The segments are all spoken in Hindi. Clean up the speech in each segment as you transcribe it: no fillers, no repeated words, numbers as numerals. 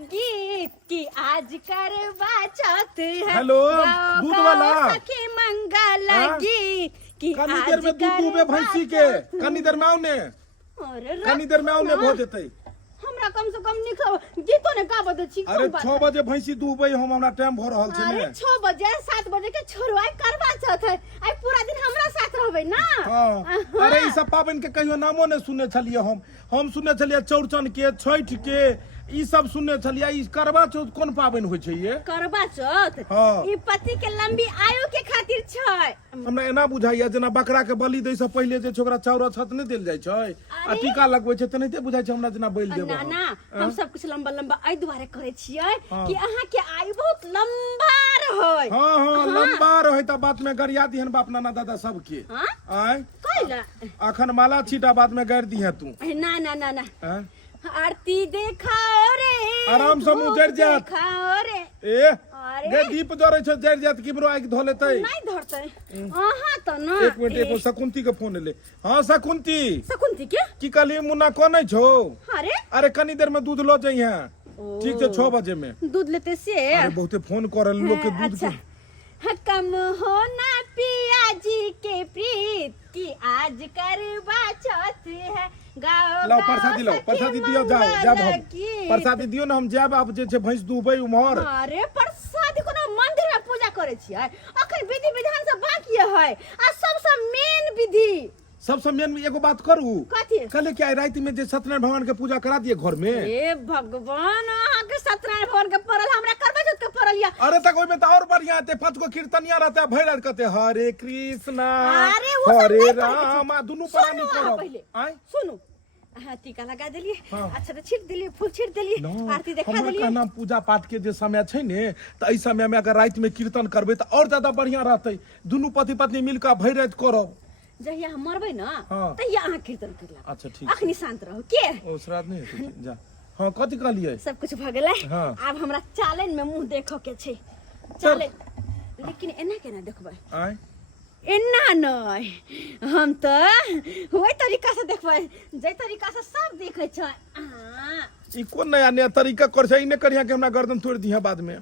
लगी कि आज करवा चौथ है। हेलो, दूध वाला सखी मंगल लगी कि कनी आज देर में दूध दूबे भैंसी के कनी देर में औने अरे कनी देर में औने भो देतै। हमरा कम से कम निखो गीतो ने का बदल छी। अरे 6 बजे भैंसी दूबे हम हमरा टाइम भ रहल छै अरे ने। 6 बजे 7 बजे के छोड़वाई करवा चौथ है। आई पूरा दिन हमरा साथ रहबै ना। हां अरे ई सब पाबन के कहियो नामो ने सुने छलिए हम सुने छलिए चौरचन के छठ के ई सब सुने छलिए। ई करवा चौथ कोन पाबन होय छै ये? करवा चौथ हाँ। ई पति के लंबी आयु के खातिर छै। हमरा एना बुझाइया जेना बकरा के बलि दै से पहिले जे छोकरा चाउर छत नै देल जाय छै आ टीका लगबै छै तनहिते बुझाइ छै हमरा जेना बैल देबो। ना ना हम सब कुछ लंबा लंबा आई दुआरे करे छियै हाँ। कि अहाँ के आयु बहुत लंबा रहै। हां लंबा रहै त बात में गरिया दिहन बाप नाना दादा सब के। हां आय कइला अखन माला छीटा बाद में गाड़ दिहे तू। ना ना ना ना हैं? आरती देखाओ रे आराम से मुँह जड़ जात। देखाओ रे ए अरे गे दीप जरै छै जड़ जात किबरो आगि धो लेतै। नहीं धरतै अहाँ त ना। एक मिनट एक शकुंती के फोन एले। हां शकुंती शकुंती के की कहली मुन्ना कोनै छौ? अरे अरे कनी देर में दूध लो जइहे। ठीक छै 6 बजे में। दूध लेते से अरे बहुते फोन करल लोग के दूध अच्छा के। कम होना पिया जी के प्रीत की आज करवा चौथ है। गाओ लाओ प्रसादी लाओ प्रसादी दियो जाओ जाब हम प्रसादी दियो ना हम जाब आब जे छै भैंस दूबै उम्हर। अरे प्रसादी कोनो मंदिर में पूजा करे छियै अखन विधि विधान सब बाकी है आ सबसे मेन विधि सबसे मेन में एगो बात करू। कथी? कल क्या रात में जे सत्यनारायण भगवान के पूजा करा दिए घर में। ए भगवान अहाँ के सत्यनारायण भगवान के परल हमरा करवा चौथ के परल या। अरे तक ओइ में त और बढ़िया हेते 5 गो कीर्तनिया रहते भैर रात कहते हरे कृष्णा अरे वो सब हरे नहीं पढ़े राम आ दुनु प्राणी करो। पहले आय सुनु हाँ टीका लगा देलिए। हाँ। अच्छा तो छीट देलिए फूल छीट देलिए आरती देखा हमरा देलिए। कहना पूजा पाठ के जे समय छै ने त एहि समय में अगर रात में कीर्तन करबे त और ज्यादा बढ़िया रहते। दुनु पति पत्नी मिलकर भैर रात करब। जहिया हम मरबै ना हाँ। तहिया अहाँ कीर्तन करला। अच्छा ठीक अखनी शांत रहो के ओ श्राद्ध नहीं है जा। हां कथि कहलिए? सब कुछ भ गेलै। हाँ। अब हमरा चालन में मुंह देखो के छै चालन लेकिन एना केना देखबै? आय एना नहीं हम तो ओइ तरीका से देखबै जे तरीका से सब देखे छै। ई कोन नया नया तरीका कर छै? इने करिया के हमरा गर्दन तोड़ दिया बाद में।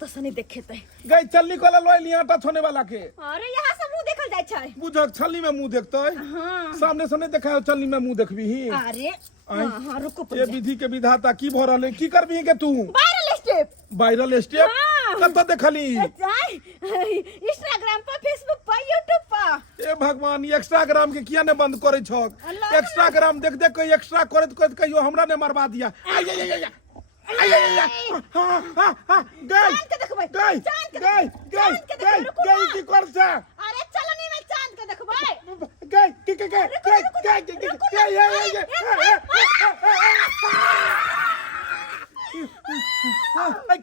तो सनी देखेतै गई चलनी कोला लोय लिया टा छोने वाला के। अरे यहाँ से मुंह देखल जाय छै। बुझक छलनी में मुंह देखतै। हाँ। सामने से नहीं देखा चलनी में मुंह देखबी ही। अरे आय। हाँ रुको ये विधि के विधाता की भ रहले की करबी के तू? वायरल स्टेप वायरल स्टेप हाँ। कत देखली? इंस्टाग्राम पर फेसबुक पर यूट्यूब पर। ए भगवान इंस्टाग्राम के किया ने बंद करे छक? अल्लाह। इंस्टाग्राम देख देख के एक्स्ट्रा करत करत कहियो हमरा ने मरवा दिया। आय आय आय हां हां हां गई चांद के देखबै गई चांद के गई चांद के देखबै रुको गई ना। की कर छ? अरे चलनी में चांद के देखबै। गई की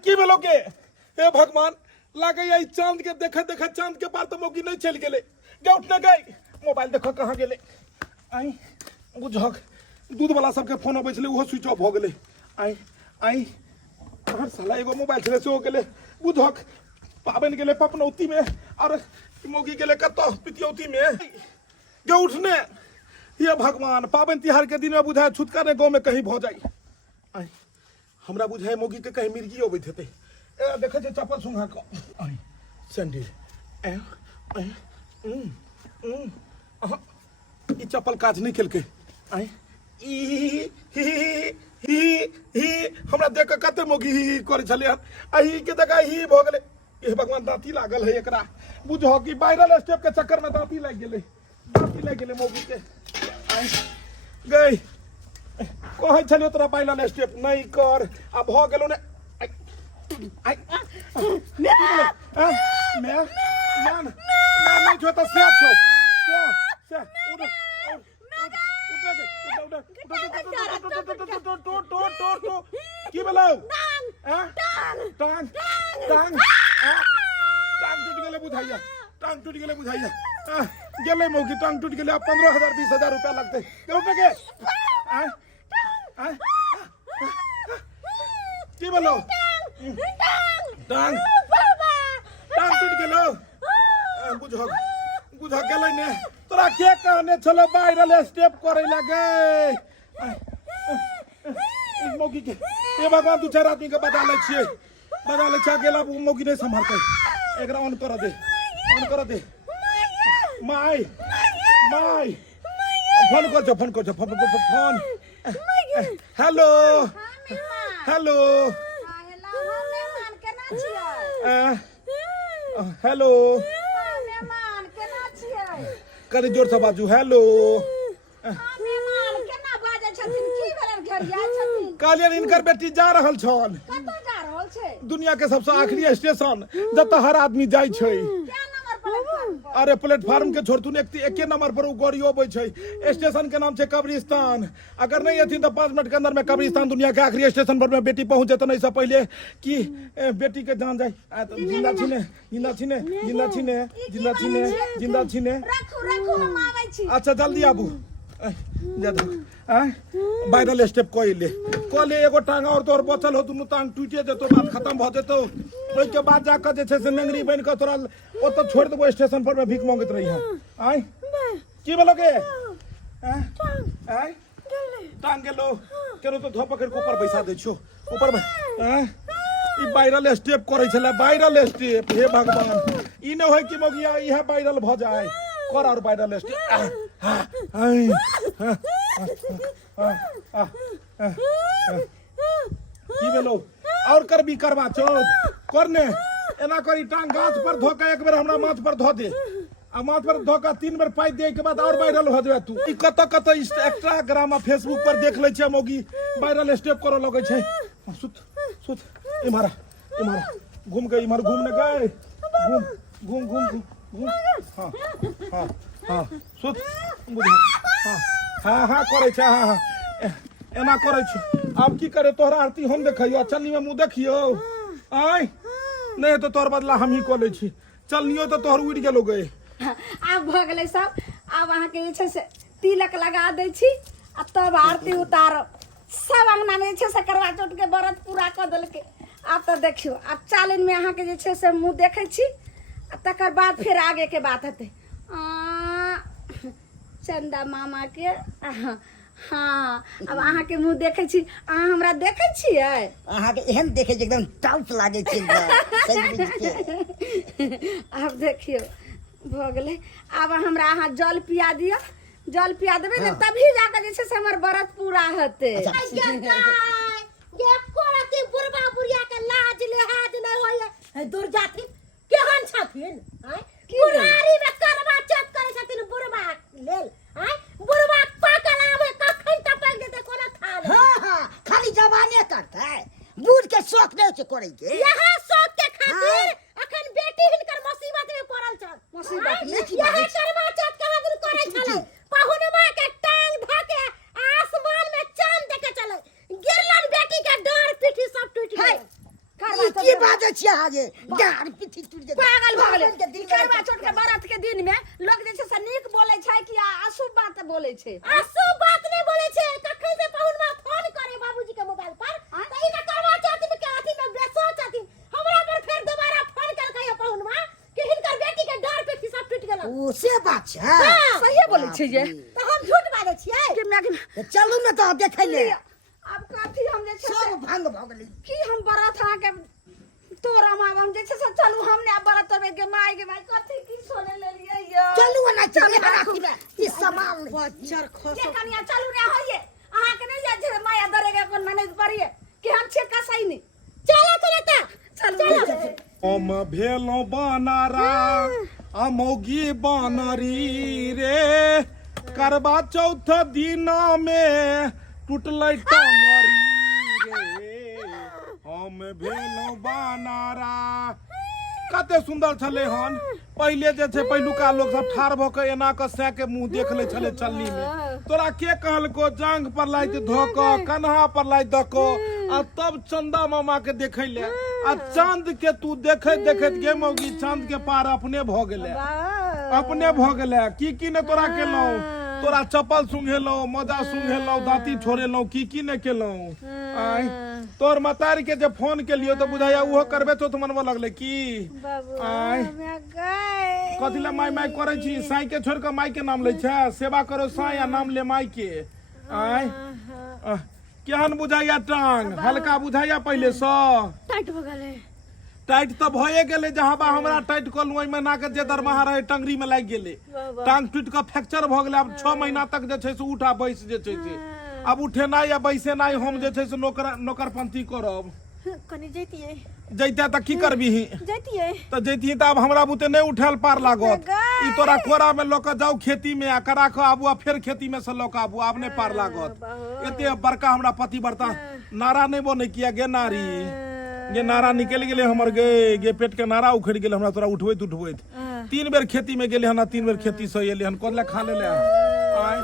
की भेलो के? हे भगवान लागे ई चांद के देखे देखे चांद के पार तो मौकी नहीं चल गेले। गे उठ ना गई मोबाइल देखो कहां गेले। आई बुझक दूध वाला सबके फोन अबै छले ओहो स्विच ऑफ हो गेले। आई आई हर साला एगो मोबाइल छले से हो गेले। बुझक पाबन गेले पपनौती में और मौगी गेले कत पितियौती में। गे उठने ये भगवान पाबन तिहार के दिन में बुझाए छुटका ने गांव में कहीं भ जाई। आई हमरा बुझाए मौगी के कहीं मिर्गी अबैत हेतै। ए देखे छै चप्पल सुंघा क आई सैंडल ए ई चप्पल काज नहीं केलकै। आई ई ही हमरा देख के कते मौगी ही करे छले। आई के देखा ही भ गेलै। ए भगवान दांती लागल है एकरा। बुझो कि वायरल स्टेप के चक्कर में दांती लाग गेलै। दांती लाग गेलै मौगी के। आई गई कहै छलियो तोरा वायरल स्टेप नहीं कर आ भ गेलो ने। आई मैं नहीं छोटा से छो से की बोलो टांग टांग टांग टूट गेले बुझाइया। टांग टूट गेले बुझाइया। गेले मौकी टांग टूट गेले। 15,000 20,000 रुपया लगते के की बोलो टांग टांग टूट गेलो। बुझक बुझक गेलै ने तोरा के कहने छलो वायरल स्टेप करे लगे। मौगी के ए भगवान दू चार आदमी के बजा ले छिए अकेला मौगी नहीं संभालते एकरा ऑन कर दे माय फोन कर फोन हेलो हेलो करी जोर से बाजू हेलो कालियन इनकर बेटी जा रहल छन दुनिया के सबसे आखिरी स्टेशन जत हर आदमी जाय छै अरे प्लेटफॉर्म के छोड़ तू एक नंबर पर गोरी अबै छै स्टेशन के नाम छै कब्रिस्तान अगर नहीं अथी तो 5 मिनट के अंदर में कब्रिस्तान दुनिया के आखिरी स्टेशन पर में बेटी पहुंच जेतन इससे पहले कि बेटी के जान जाए जिंदा छिने अच्छा जल्दी आबू वायरल स्टेप कहले एगो टांगा और तोर बचल हो दुनू टांग टूटे जेतो बात खत्म भ जेतो ओइ के बाद जाकर जे छै से नेंगरी बन के तोरा ओ तो छोड़ देबो स्टेशन पर में भीख मांगत रही है आय की बोलोगे टांग गेलो केनो तो धोप पकड़ के ऊपर बैसा दे छो ऊपर ई वायरल स्टेप करे छला वायरल स्टेप हे भगवान ई न होय कि मगिया इहा वायरल भ जाए कर और वायरल स्टेप की भेलो और कर भी करवा चौथ करने एना करी टांग गाछ पर धो के एक बेर हमरा माथ पर धो दे आ माथ पर धो के 3 बेर पाइ दे के बाद और वायरल हो जाए तू ई कत इंस्टाग्राम आ फेसबुक पर देख ले छै मौगी वायरल स्टेप करे लगे छै सुत इमारा घूम गई इमर घूमने गए घूम हाँ सुत हाँ करे छै हाँ एना करे छै अब की करे तोहरा आरती हम देखियो चलनी में मुंह देखियो आय नहीं तो तोहर बदला हम ही कऽ लै छी चलनियो तो तोहर उड़ गेलो गए आब भ गेलै सब आब अहाँ के जे छै से तिलक लगा दै छी आ तब आरती उतारब सब अंगना में जे छै से करवा चौथ के व्रत पूरा कऽ देलकै आब तो देखियो आब चालन में अहाँ के जे छै से मुंह देखै छी आ तकर बाद फिर आगे के बात हेतै चंदा मामा के हाँ अब अहाँ के मुंह देखे छी अहाँ हमरा देखे छियै अहाँ के एहन देखे छै एकदम टाउट लागे छै अब देखियो भ गेलै अब हमरा अहाँ जल पिया दियो जल पिया देबै ने तभी जाके जे छै से हमर व्रत पूरा हेतै ये कोरती बुढ़बा बुढ़िया के लाज लिहाज नहीं होय दूर जाथिन केहन छथिन हैं बुढ़ारी में करवा चौथ करे छथिन बुढ़बा लेल हैं बुढ़बा पाकल आवे कखन टपक देते कोनो थाल हां खाली जवाने करता है बूढ़ के शौक नहीं छै करे के यहां शौक के खातिर अखन बेटी हिनकर मुसीबत में पड़ल छ मुसीबत में की यहां करवा चौथ के दिन करे छले पहुनमा के टांग धके आसमान में चांद देखे चले गिरलन बेटी के डार पीठी सब टूट गई की बात छै आगे डार पीठी टूट गई पागल भ गेलै करवा चौथ के व्रत के दिन में लोग जे छै से नीक बोले छै कि अशुभ बात बोले छै अशुभ बात नहीं बोले छे कखन से पहुनमा फोन करे बाबूजी के मोबाइल पर त ई करवा चौथ के अथी में बेसो छथिन हमरा पर फिर दोबारा फोन करके पहुनमा कि हिनकर बेटी के डार पीठी सब टूट गेल ओ से बात छै सही बोले छै ये तो हम झूठ बाजै छियै कि मैं चलू न तो देखै ले अब कथी हम जे छै सब भंग भ गेलै कि हम व्रत अहाँ के तोरा माँ हम जे छै से चलू हमने व्रत तोरे के माय कथी की सोने ले लिए यो चलू ना चले राखी में ई सामान बच्चर खस ये कनिया चलू रे होइए अहाँ के नहीं जाय छै माया दरेगा कोन मैनेज करिए कि हम छे कसै नहीं चलो हम भेलौं बनारा आ मौगी बनरी रे करवा चौथ दिना में टूटलै टंगरी रे हम भेलौं बनारा कते सुंदर छले हन पहले जे छै पहिलुका लोग सब ठाड़ भ के एना के सै के मुंह देख ले छले चलनी में तोरा के कहलको जांग पर लाइत धो क कन्हा पर लाइत द क आ तब चंदा मामा के देखै ले आ चांद के तू देखैत देखैत गे मौगी चांद के पार अपने भ गेले की ने तोरा केलौ तोरा चप्पल सुंघेलौ मजा सुंघेलौ दांती छोड़ेलौ की ने केलौ आय तोर मतारी के जे फोन के लियो तो बुझाया उहो करबे तो मनवा लगले की आय कथी ला माय करे छी साई के छोड़ के माई के नाम ले छै सेवा करो साई आ नाम ले माई के आय केहन बुझाइया टांग हल्का बुझाइया पहले से टाइट हो गेले टाइट तो भए गेले जहाँ बा हमरा टाइट कलू ओहि महीना के जे दरमाहा रहे टंगरी में लाग गेले टांग टूट के फ्रैक्चर भ गेले अब 6 महीना तक जे छै से उठा बैस जे छै से अब उठे ना या बैसे ना हम जे छै से नौकरपंथी करब कनी जैतिए जैते त की करबी जैतिए तो जैती त अब हमरा बुते नहीं उठल पार लागत ई तोरा कोरा में लोक जाऊ खेती में आ करा के आबू फिर खेती में से लोक आबू अब नहीं पार लागत एते बड़का हमरा पति बर्ता नारा नहीं बने किया गे नारी गे नारा निकल गेले हमर गे पेट के नारा उखड़ गेले हमरा तोरा उठबैत 3 बेर खेती में गेले हन 3 बेर खेती से एले हन कोदला खा लेले आय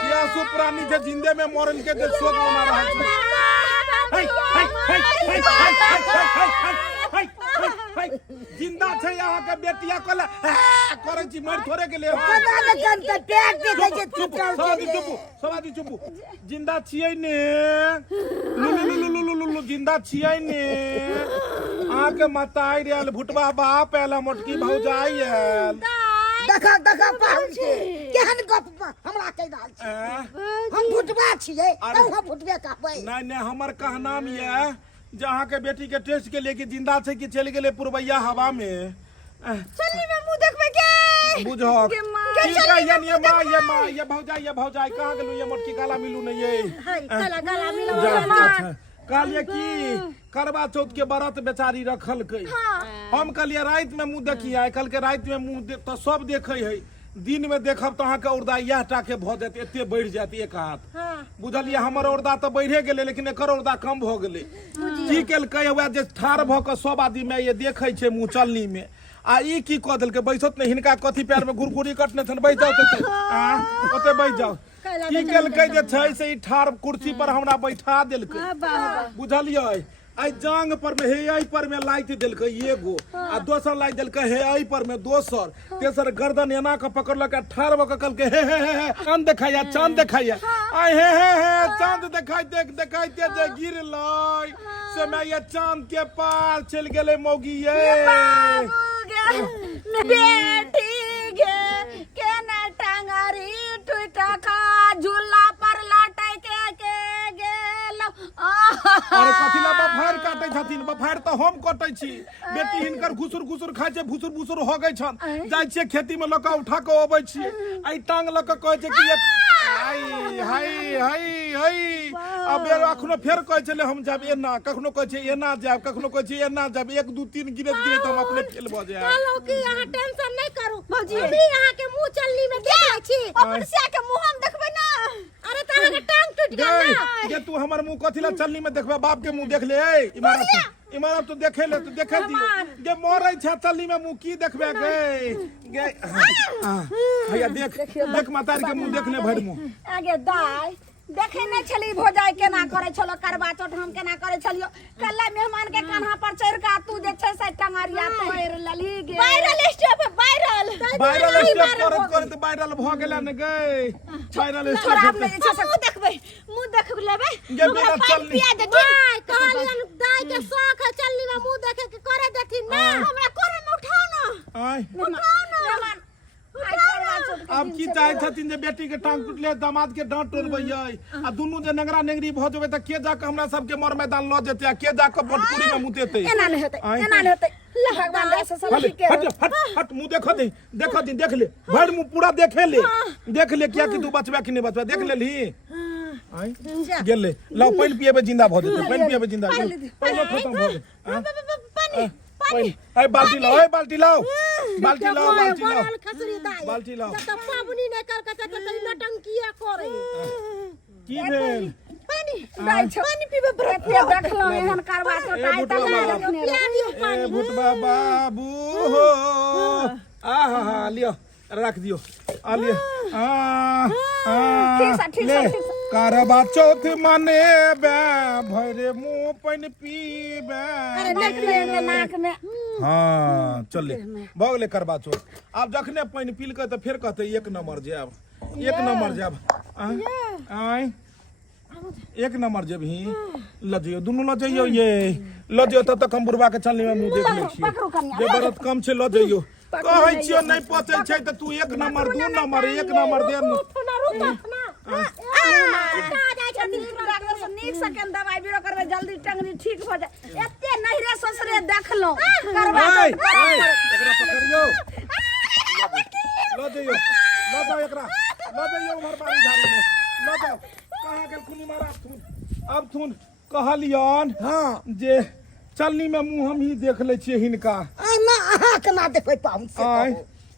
किया सु प्राणी के जिंदे में मरल के जे शोक मना रहा है जिंदा छै यहाँ के बेटिया कोला करे छी मर थोड़े के लिए सवादी चुप जिंदा छियै ने लुलुलुलुलुलु जिंदा छियै ने आ के मताई रेल भुटबा बाप एला मोटकी भौजाई आयल देखा पाहुन छी केहन गप हमरा कहि रहल छी हम भुटबा छियै हम भुटबे कहबै नहीं हमर कहनाम ये जहाँ के बेटी के टेस्ट के लिए कि जिंदा छै कि चल गेले पुरबैया हवा में चलनी में मुंह देखबे के बुझो ये भौजाई कहाँ गेलू ये मोटकी गाला मिलू नहीं ये हाय काला गला मिलो कहलिए की करवा चौथ के व्रत बेचारी रखल कई हम कहलिए रात में मुंह देखिए कल के रात में मुंह तो सब देखे है दिन में देखब तो अहाँ के औरदा यह टा के भ जाते एते बढ़ जाते एक हाथ बुझलिए हमर औरदा तो बढ़े गेले लेकिन एकर औरदा कम भ गेले की केलकै हुआ जे ठाड़ भ के सब आदमी में ये देखे छे मुंह चलनी में आ ई की क देलकै बैसत ने हिनका कथी पैर में घुरघुरी कटने छन बैठ जाओ ओते बैठ जाओ की केलकै जे छै से ई ठाड़ कुर्सी पर हमरा बैठा देलकै बुझलिए आई जांग पर में हे आई पर में लाइट देलकै एगो आ दोसर लाइट देलकै हे आई पर में दोसर तेसर गर्दन एना के पकड़लक ठाड़ भ के कहलकै हे चांद देखाया आई हे चांद देखाइते जे गिरलै से मैं ये चांद के पार चल गेले मौगी ये बेटी गे केना टांगरी टूटा का झूला पर लटै के गेल अरे कथिला बफार काटै छथिन बफार तो हम कटै छी बेटी हिनकर घुसुर खाइ छै भुसुर हो गई छन जाइ छै खेती में लका उठा के अबै छी आई टांग लका कहै छै कि हाय अब अखनो फेर कहै छले हम जाब एना कखनो कहै छै एना जाब कखनो कहै छै एना जाब 1 2 3 गिरत हम अपने फेल भ जाय हेलो की यहां टेंशन नहीं करू भौजी अभी यहां के मुंह चलनी में देख छी अपन सिया के मुंह हम देखबै ना अरे तारा के टांग टूट गेल ना ये तू हमर मुंह कथिला चलनी में देखबा बाप के मुंह देख ले इमारत तो देखे ले तो देखे दियो जे मरै छ चलनी में मुंह की देखबे गे भैया देख मातारी के मुंह देखने भर मुंह आगे दाई देखे नहीं छली भौजाई केना करे छलो करवा चौथ हम केना करे छलियो कल्ला मेहमान के कान्हा पर चढ़ का तू जे छै से टंगरिया तोड़ लली गे वायरल स्टेप करत वायरल भ गेला ने गे वायरल छोरा अपने जे छै से मुंह देख लेबे ये बेटा चलनी कहलियन दाई के शौक है चलनी में मुंह देखे के करे देथिन ना हमरा कोरे में उठाओ ना आय मेहमान अब की चाहे छथिन जे बेटी के टांग टूटले दामाद के डांट टोलबैयै आ दुनू जे नंगरा नेंगरी भ जेबे त के जाके हमरा सब के मर मैदान ल जेते आ के जाके भोटपुरी में मुतेते एना ले हेतै भगवान दया से सब ठीक के हट मुंह देख ले भर मुंह पूरा देख ले क्या कि तू बचबा कि नहीं बचबा देख लेली आई गेले लाओ पानी पिएबे जिंदा भ जेते पानी पिएबे जिंदा पहले खत्म भ गेल पानी आई बाल्टी लाओ तो पाबनी नहीं कर के तो नटंकिया करे की भेल पानी पीबे बरतिया देखलो एहन करवा तो टाइट ए भुटबा बाबू हो आहा लियो रख दियो आ लियो ठीक ले से करवा चौथ माने बे भरे मुंह पानी पीबे अरे देख ले नाक में हाँ चल भ गेले करवा चौथ अब जखने पानी पील के तो फिर कहते 1 नंबर जाब आय 1 नंबर जब ही लजियो दुनू लजियो ये लजियो तब हम बुढ़वा के चलनी में मुंह देख ले छियै जे बरत कम छै लजियो कहै छियो नहीं पचे छै त तू 1 नंबर 2 नंबर 1 नंबर दे के दवाई बीरो करबे जल्दी टंगनी ठीक हो जाए एते नहिरे ससुरे देखलो करवा चौथ एकरा पकड़ियो लो दियो लो दो एकरा लो दियो उमर बारी झाड़ी में लो दो कहां गेल खुनी मारा अब थुन कहलियन हाँ जे चलनी में मुंह हम ही देख ले छिए हिनका आई ना अहाँ के ना देखै पाउन से आय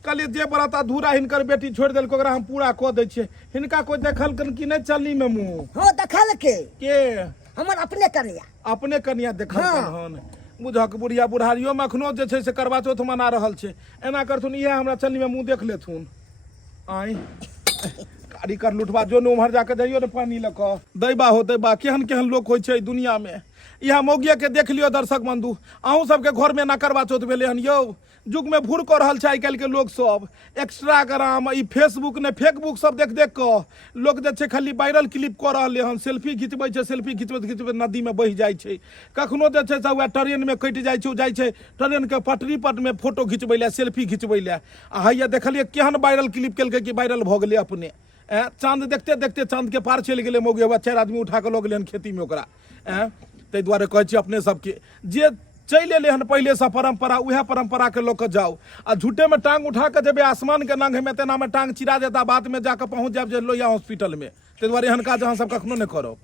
कहलिए जे बरात अधूरा हिनकर बेटी छोड़ देलको ओकरा हम पूरा क दै छिए हिनका कोई देखल कन कि नहीं चलनी में मुंह हो देखल के हमर अपने कनिया अपने कनिया देखल कन हन बुझक बुढ़िया बुढ़ारियो में अखनो जे छै से करवा चौथ मना रहल छै एना करथुन इहे हमरा चलनी में मुंह देख लेथुन आय गाड़ी कर लुटवा जो न उम्हर जाके जाइयो ने पानी ल क दैबा हो दैबा केहन केहन लोग होइ छै दुनिया में यह मौगिया के देख लियो दर्शक बंधु अहूँ सबके घर में ना करवा चौथ भेले हन यौ जुग में भूर कर रहल छै आइ काल्हि के लोग सब इंस्टाग्राम ई फेसबुक ने फेसबुक सब देख देख के लोग जे छै खाली वायरल क्लिप कर रहले हन सेल्फी खिंचबै छै सेल्फी खिंचबैत खिंचबैत नदी में बहि जाइ छै कखनो जे छै से ट्रेन में कटि जाइ छै ट्रेन के पटरी पर में फोटो खिंचबै ले सेल्फी खिंचबै ले आ हैया देखलिए केहन वायरल क्लिप केलकै कि वायरल भ गेलै अपने चांद देखते देखते चांद के पार चलि गेलै मौगी 4 आदमी उठा के लऽ गेलै हन खेती में ओकरा ताहि दुआरे कहै छी अपने सबके जे चलि एलै हन पहिले से परंपरा उहे परंपरा के लऽ के जाओ आ झूठे में टांग उठा के जेबै आसमान के नांग में तेना में टांग चिरा देता बात में जाके पहुंच जाब जे लोहिया हॉस्पिटल में ताहि दुआरे एहन काज अहाँ सब कखनो नहि करब।